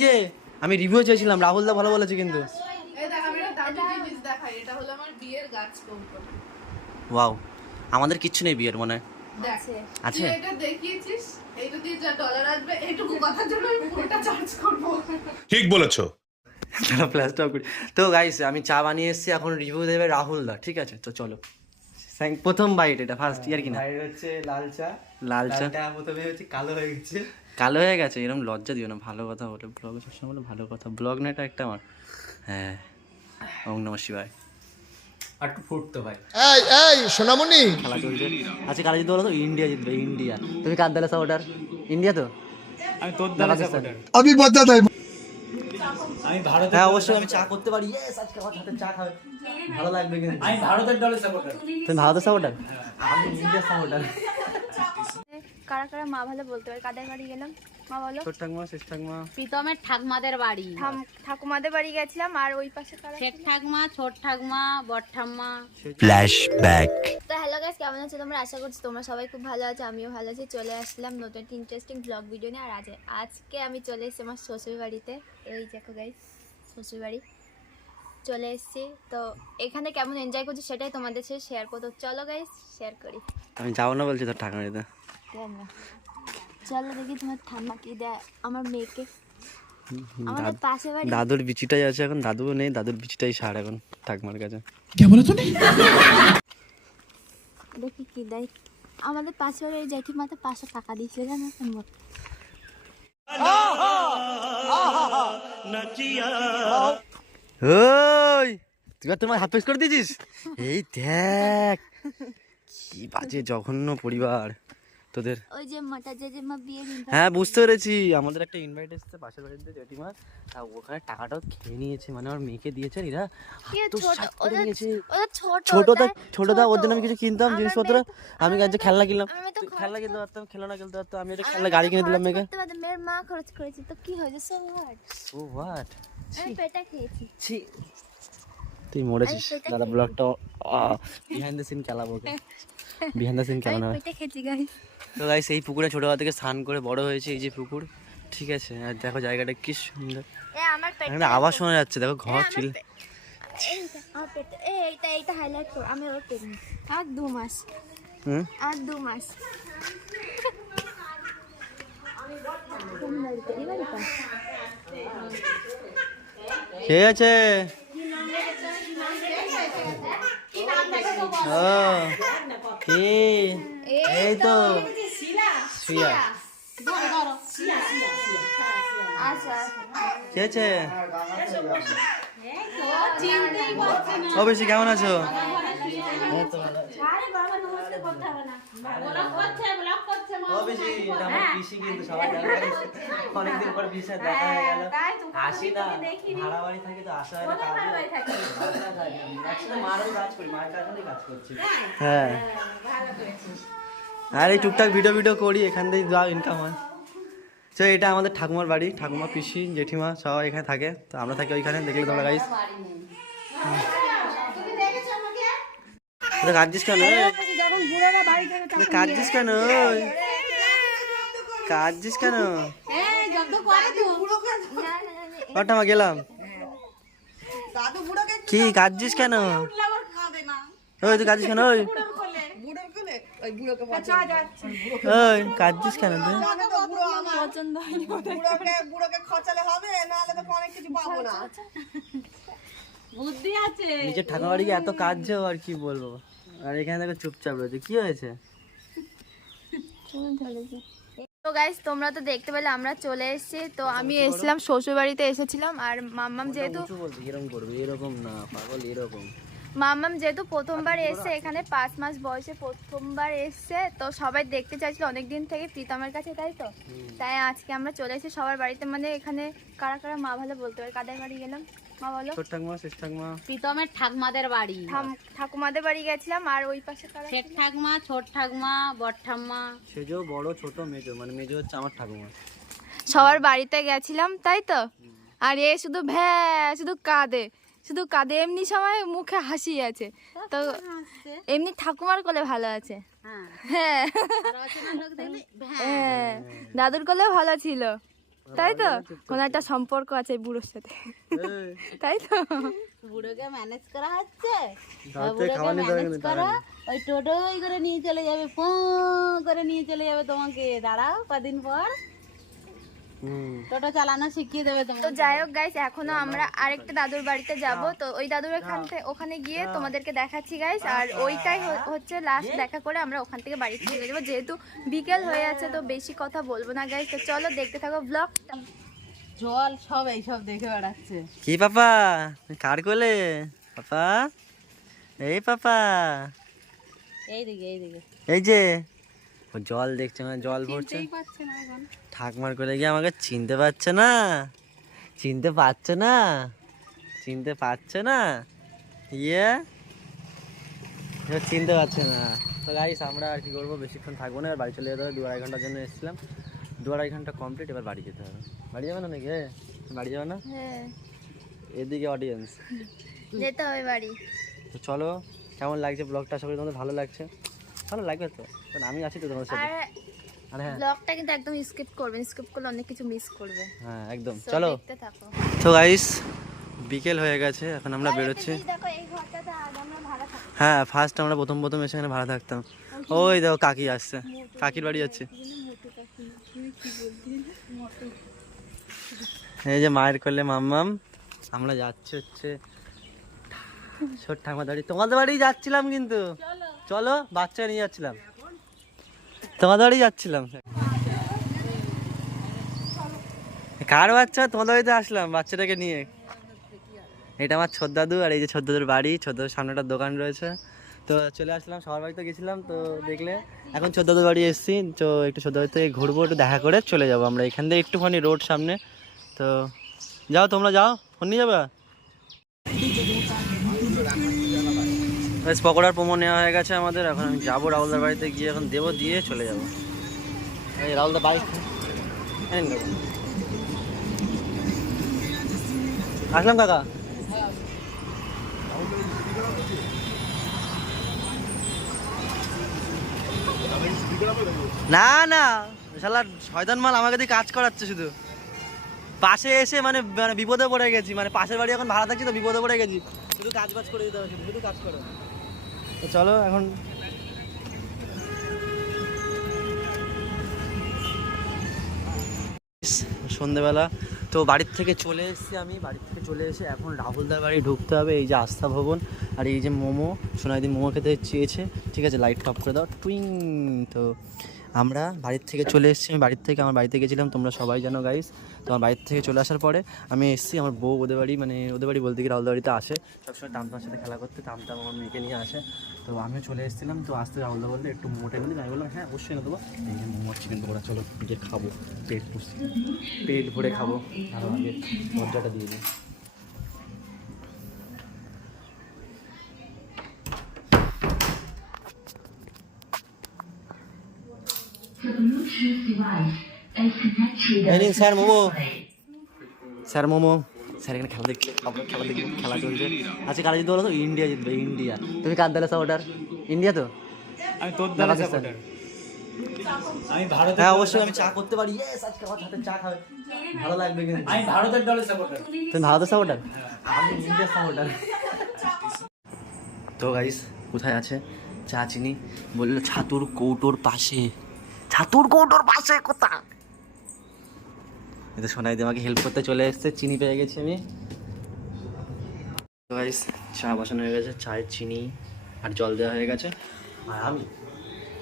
যে আমি রিভিউ চাইছিলাম, রাহুল দা ভালো বলেছে কিন্তু। ওয়াও, আমাদের কিচ্ছু নেই বিয়ের মনে আছে। ঠিক বলেছো। তো গাইস আমি চা বানিয়ে এসেছি, এখন রিভিউ দেবে রাহুল দা, ঠিক আছে? তো চলো। প্রথম বাইট, এটা ফার্স্ট ইয়ার কিনা। বাইরে হচ্ছে লাল চা। লাল চা প্রথমে হচ্ছে কালো হয়ে গেছে। কালো হয়ে গেছে, এরকম লজ্জা দিও না, ভালো কথা বলে ব্লগে সবসময় বলে ভালো কথা। ব্লগ না এটা একটা আমার। হ্যাঁ, ওম নমঃ শিবায়। আর একটু ফুটতো ভাই। এই এই সোনামণি, খেলা চলছে আজকে। কারা জিতবে বলো তো? ইন্ডিয়া জিতবে, ইন্ডিয়া। তুমি কার দলে সাপোর্টার? ইন্ডিয়া তো? আমি তোর দলে সাপোর্টার। আমি বাধা দেই। আমি ভারত। হ্যাঁ অবশ্যই আমি চা করতে পারি। ইয়েস, আজকে আমার হাতে চা খাবে, ভালো লাগবে কিন্তু। আমি ভারতের দলে সাপোর্টার। তুমি ভারতের সাপোর্টার, আমি ইন্ডিয়ার সাপোর্টার। কারা কারা মা ভালো বলতে পারে? কাদের বাড়ি গেলাম মা বলো? ছোট ঠাকমা, শেষ ঠাকমা, প্রীতমের ঠাকমাদের বাড়ি, ঠাকুমাদের বাড়ি গেছিলাম। আর ওই পাশে কারা? শেঠ ঠাকমা, ছোট ঠাকমা, বড় ঠাম্মা। ফ্ল্যাশব্যাক। তো হ্যালো গাইস, কেমন আছো তোমরা? আশা করছি তোমরা সবাই খুব ভালো আছো, আমিও ভালো আছি। চলে আসলাম নতুন একটা ইন্টারেস্টিং ব্লগ ভিডিও নিয়ে। আর আজকে আমি চলে এসেছি আমার শ্বশুর বাড়িতে। এই দেখো গাইস, শ্বশুর বাড়ি চলে এসেছি। তো এখানে কেমন এনজয় করছি সেটাই তোমাদের সাথে শেয়ার করতে। চলো গাইস শেয়ার করি। আমি যাবো না বলছি তোর ঠাকুমার বাড়িতে। চলো দেখি তোমার ঠাম্মা কি দেয় আমার মেয়েকে। আমাদের পাশে বাড়ি। দাদুর বিচিটাই আছে এখন, দাদুও নেই, দাদুর বিচিটাই সার এখন ঠাকুমার কাছে। দেখি কি দেয়। আমাদের পাশে বাড়ি ওই জেঠিমা তো 500 টাকা দিয়েছিল জানো তো মোট। ওই তুই আর তোমার হাফ পেস করে দিয়েছিস? এই দেখ কি বাজে জঘন্য পরিবার তোদের। ওই যে মোটা জেঠিমা বিয়ে দিন। হ্যাঁ বুঝতে পেরেছি, আমাদের একটা ইনভাইট এসেছে পাশের বাড়িতে জেঠিমা, তা ওখানে টাকাটাও খেয়ে নিয়েছে, মানে আমার মেয়েকে দিয়েছে এরা। ছোটদা ওর জন্য আমি কিছু কিনতাম জিনিসপত্র, আমি আজকে খেলনা কিনলাম, খেলনা কিনতে পারতাম, খেলনা খেলতে পারতাম, আমি একটা খেলনা গাড়ি কিনে দিলাম মেয়েকে। মেয়ের মা খরচ করেছে তো কি হয়েছে? সো হোয়াট, আমি পেটা খেয়েছি। ছি, তুই মরেছিস। দাদা ব্লগটা বিহাইন্ড দ্য সিন খেলাবো, বিহাইন্ড দ্য সিন খেলানো। পেটা খেয়েছি গাইস। তো গাইস এই পুকুরে ছোটবেলা থেকে স্নান করে বড় হয়েছে, এই যে পুকুর, ঠিক আছে? আর দেখো জায়গাটা কি সুন্দর, আমার পেট এখানে আওয়াজ শোনা যাচ্ছে, দেখো ঘর চিল। আমার পেট এইটা হাইলাইট কর। আমি ওর প্রেগনেন্ট আর 2 মাস। আর 2 মাস। কে আছে? ও কি, এই তো শ্রিয়া। কে আছে? ও বেশি কেমন আছো? ও বেশি, এটা আমার পিসি কিন্তু সবাই জানে। অনেকদিন পর পিসির সাথে দেখা হয়ে গেল। আসি না, ভাড়া বাড়ি থাকি তো আসা হয় না। একসাথে মারও কাজ করি, মায়ের কাজেই কাজ করছি। হ্যাঁ আর এই টুকটাক ভিডিও করি, এখান থেকে যা ইনকাম হয়। তো এটা আমাদের ঠাকুমার বাড়ি, ঠাকুমা, পিসি, জেঠিমা সবাই এখানে থাকে, তো আমরা থাকি ওইখানে। দেখলে তোমরা গাইস, কাঁদছিস কেন? কাঁদছিস কেন? কাঁদছিস কেন? ঠাকুমা গেলাম। কি কাঁদছিস কেন? ওই তুই কাঁদছিস কেন? ওই ওই কাঁদছিস কেন তুই? বুদ্ধি আছে নিজের ঠাকুর বাড়ি এত কাঁদছে, আর কি বলবো। আর এখানে দেখো চুপচাপ রয়েছে, কি হয়েছে? তো গাইস তোমরা তো দেখতে পেলে আমরা চলে এসেছি। তো আমি এসেছিলাম শ্বশুর বাড়িতে এসেছিলাম। আর মাম্মাম যেহেতু এরকম করবে, এরকম না পাগল, এরকম। মাম্মাম যেহেতু প্রথমবার এসে, এখানে 5 মাস বয়সে প্রথমবার এসছে, তো সবাই দেখতে চাইছিল অনেকদিন থেকে প্রীতমের কাছে, তাই তো? তাই আজকে আমরা চলে এসেছি সবার বাড়িতে। মানে এখানে কারা কারা মা ভালো বলতে পারে? কাদের বাড়ি গেলাম মা বলো? ছোট ঠাকমা, শেষ ঠাকমা, প্রীতমের ঠাকমাদের বাড়ি, ঠাকুমাদের বাড়ি গেছিলাম। আর ওই পাশে কারা? শেঠ ঠাকমা, ছোট ঠাকমা, বড় ঠাম্মা। সেজো বড় ছোট মেজো, মানে মেজো হচ্ছে আমার ঠাকুমা। সবার বাড়িতে গেছিলাম, তাই তো? আর এ শুধু শুধু কাঁদে এমনি সময় মুখে হাসি আছে। তো এমনি ঠাকুমার কোলে ভালো আছে। হ্যাঁ, দাদুর কোলে ভালো ছিল। তাই তো কোনো একটা সম্পর্ক আছে এই বুড়োর সাথে, তাই তো? বুড়োকে ম্যানেজ করা হচ্ছে, রাতে বুড়োকে খাওয়ানি দেবে ম্যানেজ কিন্তু করো, ওই টোটোই করে নিয়ে চলে যাবে, ফোঁ করে নিয়ে চলে যাবে তোমাকে। দাঁড়াও কদিন পর টোটো চালানো শিখিয়ে দেবে তো তোমাকে। যাই হোক গাইস, এখনো আমরা আরেকটা দাদুর বাড়িতে যাব, তো ওই দাদুর ওখানে গিয়ে তোমাদেরকে দেখাচ্ছি গাইস। আর ওইটাই হচ্ছে লাস্ট দেখা করে আমরা ওখান থেকে বাড়ি চলে যাবো, যেহেতু বিকেল হয়ে আছে। তো বেশি কথা বলবো না গাইস, তো চলো দেখতে থাকো ব্লগ। জল সব এইসব দেখে বেড়াচ্ছে। কি পাপা কার কোলে? পাপা এই পাপা এইদিকে এইদিকে এই যে ও জল দেখছে, মানে জল ভরছে। ঠাকমার করে গিয়ে আমাকে চিনতে পারছে না, চিনতে পারছে না, চিনতে পারছে না, ইয়ে চিনতে পারছে না। তো গাইস আমরা আর কি করবো, বেশিক্ষণ থাকবো না, এবার বাড়ি চলে যেতে হবে। 2-2.5 ঘন্টার জন্য এসেছিলাম, 2-2.5 ঘন্টা কমপ্লিট, এবার বাড়ি যেতে হবে। বাড়ি যাবে না নাকি? বাড়ি যাবে না? হ্যাঁ এদিকে অডিয়েন্স, যেতে হবে বাড়ি। তো চলো, কেমন লাগছে ব্লগটা? আশা করি তোমাদের ভালো লাগছে। ভালো লাগবে তো, কারণ আমি আছি তো তোমাদের সাথে। আর হ্যাঁ ব্লগটা কিন্তু একদম স্কিপ করবেন, স্কিপ করলে অনেক কিছু মিস করবে। হ্যাঁ একদম। So, চলো, দেখতে থাকো। তো গাইস বিকেল হয়ে গেছে, এখন আমরা বেরোচ্ছি। দেখো এই ঘরটাতে আজ আমরা ভাড়া থাকি। হ্যাঁ ফার্স্ট আমরা প্রথম এসে এখানে ভাড়া থাকতাম। ওই দেখো কাকি আসছে, কাকির বাড়ি যাচ্ছে। এই যে মায়ের করলে মাম্মাম, আমরা যাচ্ছি হচ্ছে ছোট ঠাকুমার বাড়ি। তোমাদের বাড়ি যাচ্ছিলাম কিন্তু, চলো বাচ্চা নিয়ে যাচ্ছিলাম, তোমাদের বাড়ি যাচ্ছিলাম। কার বাচ্চা? তোমাদের বাড়িতে আসলাম বাচ্চাটাকে নিয়ে। এটা আমার ছোট দাদু, আর এই যে ছোট দাদুর বাড়ি, ছোট দাদুর সামনে একটা দোকান রয়েছে। তো চলে আসলাম, সবার বাড়িতে গেছিলাম, তো দেখলে এখন ছোট দাদুর বাড়ি এসেছি। তো একটু ছোট দাদুর থেকে ঘুরবো, একটু দেখা করে চলে যাবো আমরা। এখান থেকে একটুখানি রোড সামনে। তো যাও তোমরা যাও, ফোন নিয়ে যাবে। বেশ পকোড়ার প্রোমো নেওয়া হয়ে গেছে আমাদের। এখন আমি যাবো রাহুলদার বাড়িতে, গিয়ে এখন দেবো, দিয়ে চলে যাবো। এই রাহুলদার বাইক আসলাম কাকা। না না শালা শয়তান মাল আমাকে দিয়ে কাজ করাচ্ছে শুধু। পাশে এসে মানে মানে বিপদে পড়ে গেছি, মানে পাশের বাড়ি এখন ভাড়া থাকছি তো বিপদে পড়ে গেছি, শুধু কাজ বাজ করে দিতে হবে, শুধু কাজ করো। তো চলো এখন সন্ধেবেলা তো বাড়ির থেকে চলে এসেছি আমি। বাড়ির থেকে চলে এসে এখন রাহুলদার বাড়ি ঢুকতে হবে। এই যে আস্থা ভবন, আর এই যে মোমো, সোনাইদিন মোমো খেতে চেয়েছে। ঠিক আছে, লাইট অফ করে দাও, টুইং। তো আমরা বাড়ির থেকে চলে এসেছি। আমি বাড়ির থেকে আমার বাড়িতে গেছিলাম, তোমরা সবাই জানো গাইস। তো আমার বাড়ির থেকে চলে আসার পরে আমি এসেছি আমার বউ ওদের বাড়ি, মানে ওদের বাড়ি বলতে গিয়ে রাহুলদার বাড়িতে আসে সবসময় টামটার সাথে খেলা করতে। টামটাম আমার মেয়েকে নিয়ে আসে। তো আমিও চলে এসেছিলাম। তো আসতে রাহুলদা বললে একটু মোমোটা নিয়ে, আমি বললাম হ্যাঁ অবশ্যই না দেবো। এই যে মোমো চিকেন পকোড়া, চলো গিয়ে খাবো, পেট ভরে খাবো। আরও আগে মজাটা দিয়ে দিই। Sir momo, sir momo, sir এখানে খেলা দেখছে, খেলা দেখবে, খেলা চলছে। আচ্ছা কারা জিতবে বলো তো? ইন্ডিয়া জিতবে, ইন্ডিয়া। তুমি কার দলের সাপোর্টার? ইন্ডিয়া তো? আমি তোর দলের সাপোর্টার। আমি ভারত, হ্যাঁ অবশ্যই আমি চা করতে পারি। ইয়েস, আজকে আমার হাতে চা খাবে, ভালো লাগবে কিন্তু। আমি ভারতের দলের সাপোর্টার। তুমি ভারতের সাপোর্টার, আমি ইন্ডিয়ার সাপোর্টার। তো গাইস কোথায় আছে চা চিনি? বললো ছাতুর কৌটোর পাশে। ছাতুর কৌটোর পাশে কোথায়? এটা শোনাই দিয়ে আমাকে হেল্প করতে চলে এসছে। চিনি পেয়ে গেছি আমি। তো গাইস চা বসানো হয়ে গেছে, চায়ের চিনি আর জল দেওয়া হয়ে গেছে। আর আমি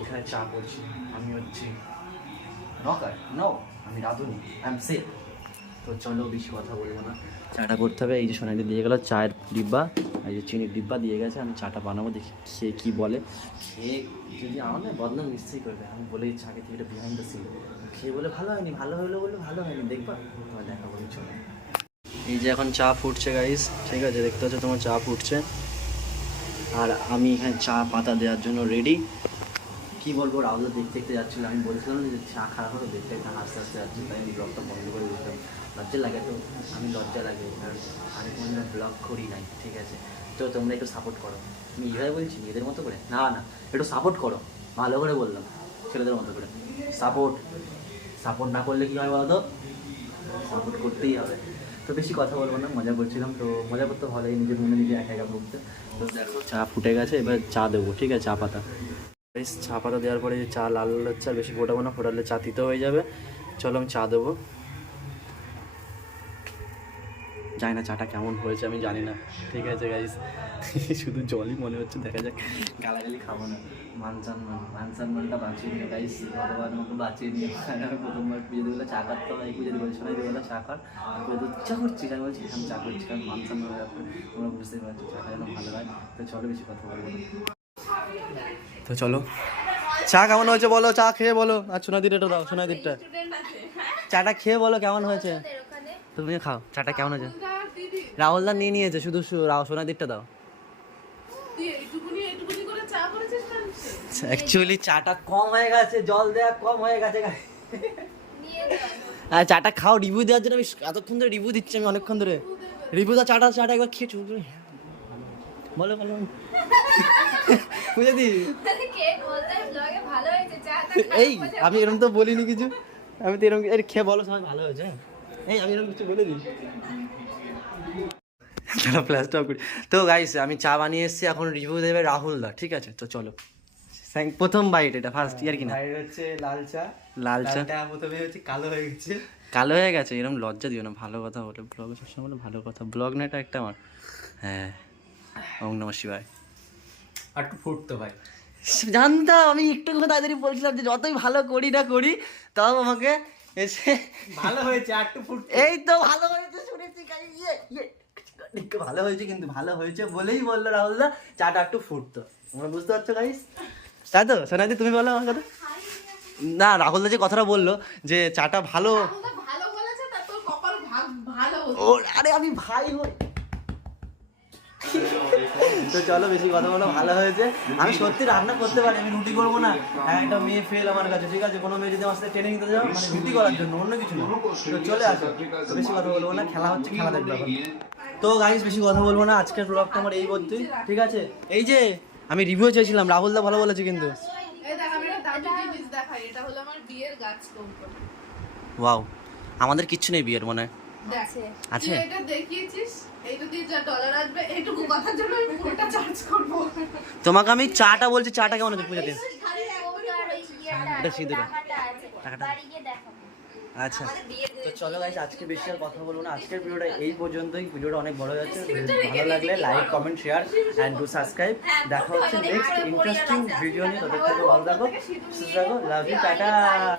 এখানে চা করছি। আমি হচ্ছি নকার, নো আমি রাঁধুনি, আই এম সেফ। তো চলো বেশি কথা বলবো না, চাটা করতে হবে। এই যে সোনাইতে দিয়ে গেলো চায়ের ডিব্বা, এই যে চিনির ডিব্বা দিয়ে গেছে। আমি চাটা বানাবো, দেখি খেয়ে কী বলে। খেয়ে যদি আমার না বদনাম নিশ্চয়ই করবে, আমি বলে দিচ্ছি আগে থেকে, এটা বিহাইন্ড দ্য সিন। খেয়ে বলে ভালো হয়নি, ভালো হলো বলে ভালো হয়নি, দেখবা তোমার দেখা বলি। চলো এই যে এখন চা ফুটছে গাইস, ঠিক আছে দেখতে পাচ্ছ তোমার চা ফুটছে। আর আমি এখানে চা পাতা দেওয়ার জন্য রেডি। কী বলবো, রাহুল দেখতে দেখতে যাচ্ছিলো। আমি বলছিলাম যে চা খারাপ হলো, দেখতে একটা আস্তে আস্তে যাচ্ছি, তাই আমি ব্লগটা বন্ধ করে দিতাম। লজ্জা লাগে তো, আমি লজ্জা লাগে, কারণ আমি কোনো ব্লগ করি নাই, ঠিক আছে? তো তোমরা একটু সাপোর্ট করো। আমি এইভাবে বলছি এদের মতো করে না, না একটু সাপোর্ট করো, ভালো করে বললাম, ছেলেদের মতো করে সাপোর্ট। সাপোর্ট না করলে কী হয় বলো তো? সাপোর্ট করতেই হবে। তো বেশি কথা বলবো না, মজা করছিলাম, তো মজা করতে ভালোই, নিজের মনে নিজে একা একা ভুগতে। তো দেখো চা ফুটে গেছে, এবার চা দেবো, ঠিক আছে, চা পাতা। বেশ চা পাতা দেওয়ার পরে যে চা লাল হচ্ছে, আর বেশি ফোটাবো না, ফোটালে চা তিতে হয়ে যাবে। চলো আমি চা দেবো। জানি না চাটা কেমন হয়েছে, আমি জানি না, ঠিক আছে গাইস। শুধু জলই মনে হচ্ছে, দেখা যাক। গালাগালি খাবো না, মান সম্মানটা বাঁচিয়ে নিও গাইস, ভগবান মতো বাঁচিয়ে নিও। আমি প্রথমবার পুজো দিলে চা কাটতে হয়, এই পুজো দিলে শোনাই দিলে চা কাট, আর পুজো ইচ্ছা করছি, আমি বলছি আমি চা করছি, কারণ মান সম্মানের ব্যাপারে তোমরা বুঝতেই পারছো, চাটা যেন ভালো হয়। তো চলো বেশি কথা বলবো না, তো চলো। চা কেমন হয়েছে বলো, চা খেয়ে বলো। আর সোনাদিটা দাও, সোনাদিটা চাটা খেয়ে বলো কেমন হয়েছে। তুমি খাও, চাটা কেমন হয়েছে? রাহুল দা নিয়ে নিয়েছে, শুধু সোনাদিরটা দাও। অ্যাকচুয়ালি চাটা কম হয়ে গেছে, জল দেওয়া কম হয়ে গেছে। আর চাটা খাও, রিভিউ দেওয়ার জন্য আমি এতক্ষণ ধরে রিভিউ দিচ্ছি, আমি অনেকক্ষণ ধরে রিভিউ দাও। চাটা একবার খেয়ে চুপ বলো বলো বুঝে দি। এই আমি এরকম তো বলিনি কিছু, আমি তো এরকম খেয়ে বলো সবাই ভালো হয়েছে। এই আমি এরকম কিছু বলে দিই। চলো ফ্ল্যাশটা অফ করি। তো গাইস আমি চা বানিয়ে এসেছি, এখন রিভিউ দেবে রাহুল দা, ঠিক আছে? তো চলো। প্রথম বাইট, এটা ফার্স্ট ইয়ার কিনা হচ্ছে লাল চা। লাল চা প্রথমে হচ্ছে কালো হয়ে গেছে। কালো হয়ে গেছে, এরকম লজ্জা দিও না, ভালো কথা বলে ব্লগে সবসময় বলে ভালো কথা। ব্লগ না এটা একটা আমার। হ্যাঁ, ওম নমঃ শিবায়। আর একটু ফুটতো ভাই। জানতাম, আমি একটু কথা তাড়াতাড়ি বলছিলাম যে যতই ভালো করি না করি, তাও আমাকে এসে ভালো হয়েছে, আর একটু ফুট। এই তো ভালো হয়েছে শুনেছি, ভালো হয়েছে, কিন্তু ভালো হয়েছে বলেই বললো রাহুল দা চাটা একটু ফুটতো। তোমরা বুঝতে পারছো গাইস, তাই তো? সোনাদি তুমি বলো আমার কথা। না, রাহুল দা যে কথাটা বললো যে চাটা ভালো, ও আরে আমি ভাই হই। তো চলো বেশি কথা বলো, ভালো হয়েছে। আমি সত্যি রান্না করতে পারি, আমি রুটি করবো না। একটা মেয়ে ফেল আমার কাছে, ঠিক আছে? কোনো মেয়ে যদি আমার সাথে ট্রেনিং নিতে যাও, মানে রুটি করার জন্য, অন্য কিছু না। তো চলে আসো, বেশি কথা বলবো না, খেলা হচ্ছে, খেলা দেখবে এখন। তো গাইস বেশি কথা বলবো না, আজকের ব্লগটা আমার এই পর্যন্তই, ঠিক আছে? এই যে আমি রিভিউ চেয়েছিলাম, রাহুল দা ভালো বলেছে কিন্তু। ওয়াও, আমাদের কিচ্ছু নেই বিয়ের মনে হয়। আছে এটা দেখিয়েছিস, এইটা দিয়ে যা ডলার আসবে এইটুকু কথার জন্য আমি পুরোটা চার্জ করব। তোমাকে আমি চাটা বলছি, চাটা কেমন আছে পূজা দিন? এটা সিঁদুরে টাকাটা। আচ্ছা তো চলো গাইস, আজকে বেশি আর কথা বলবো না, আজকের ভিডিওটা এই পর্যন্তই। ভিডিওটা অনেক বড় হয়ে যাচ্ছে, ভালো লাগলে like comment share and do subscribe. দেখা হচ্ছে নেক্সট ইন্টারেস্টিং ভিডিও নিয়ে, ততক্ষণ ভালো থাকো, সুস্থ থাকো, লাভ ইউ, টাটা।